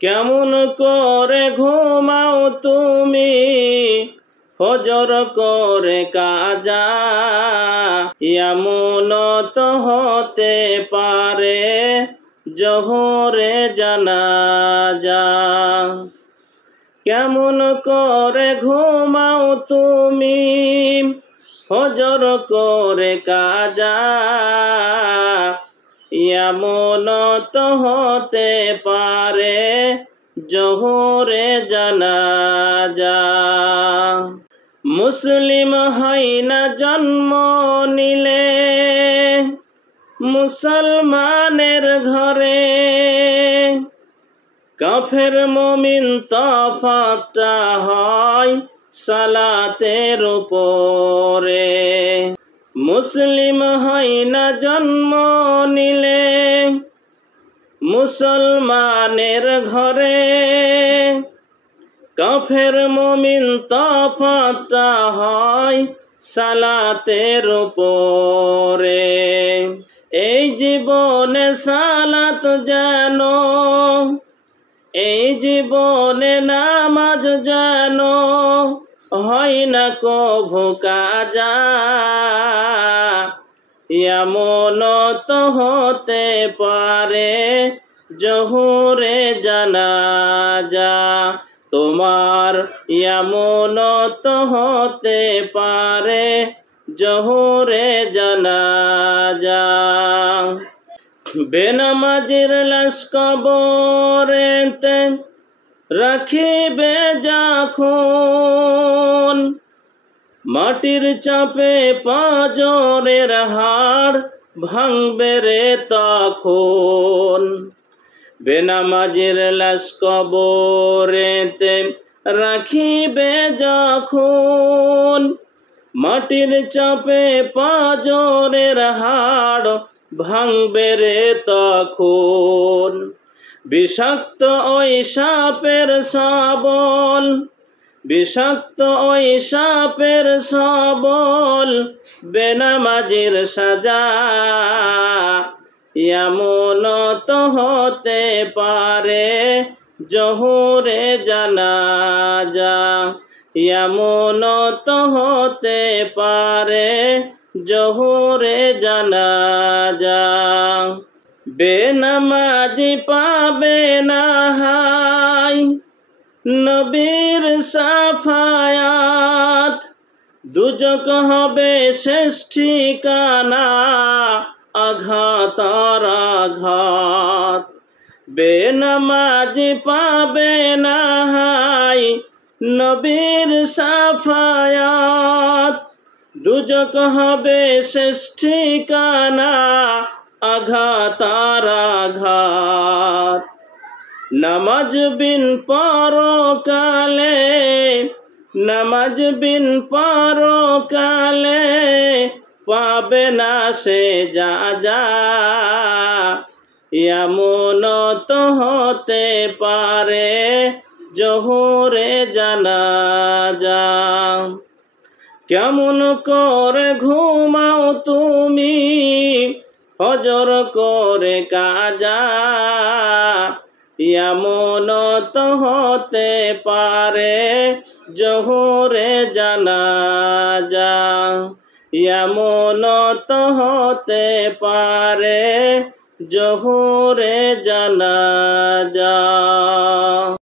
কেমন করে ঘুমাও তুমি ফজর করে কাজা, এমন তো হতে পারে জোহরে জানাজা। কেমন করে ঘুমাও তুমি ফজর করে কাজা, এমন তো হতে পারে জোহরে জানাজা। মুসলিম হয় না জন্ম নিলে মুসলমানের ঘরে, কাফের মুমিন তফাৎটা হয় সালাতের উপরে। মুসলিম হয় না জন্ম নিলে মুসলমানের ঘরে, কাফের মুমিন তফাৎটা হয় সালাতের উপরে। এই জীবনে সালাত যেন, এই জীবনে নামাজ যেন হয় না কভু কাজা, এমন তো হতে পারে জোহরে জানাজা। তোমার এমন তো হতে পারে জোহরে জানাজা। বেনামাজির লাশ কবরেতে রাখিবে যখন, মাটির চাপে পাঁজরের হাড় ভাঙবে রে তখন। বেনামাজির লাশ কবরেতে রাখিবে যখন, মাটির চাপে পাঁজরের হাড় ভাঙবে রে তখন। বিষাক্ত ওই সাপের শাবল, বিষাক্ত ওই সাপের শাবল বেনামাজির সাজা, এমন তো হতে পারে জোহরে জানাজা, এমন তো হতে পারে জোহরে জানাজা। বেনামাজি পাবে না হায় নবীর সাফায়াত, দুজক হবে শেষ ঠিকানা আঘাত আর আঘাত। বেনামাজি পাবে না হায় নবীর সাফায়াত, দুজক হবে শেষ ঠিকানা আঘাত আর আঘাত। নামাজ বিন পরকালে, নামাজ বিন পরকালে পাবে না সে যা, এমন তো হতে পারে জোহরে জানাজা। কেমন করে ঘুমাও তুমি ফজর করে কাজা, এমন তো হতে পারে জোহরে জানাজা, এমন তো হতে পারে জোহরে জানাজা।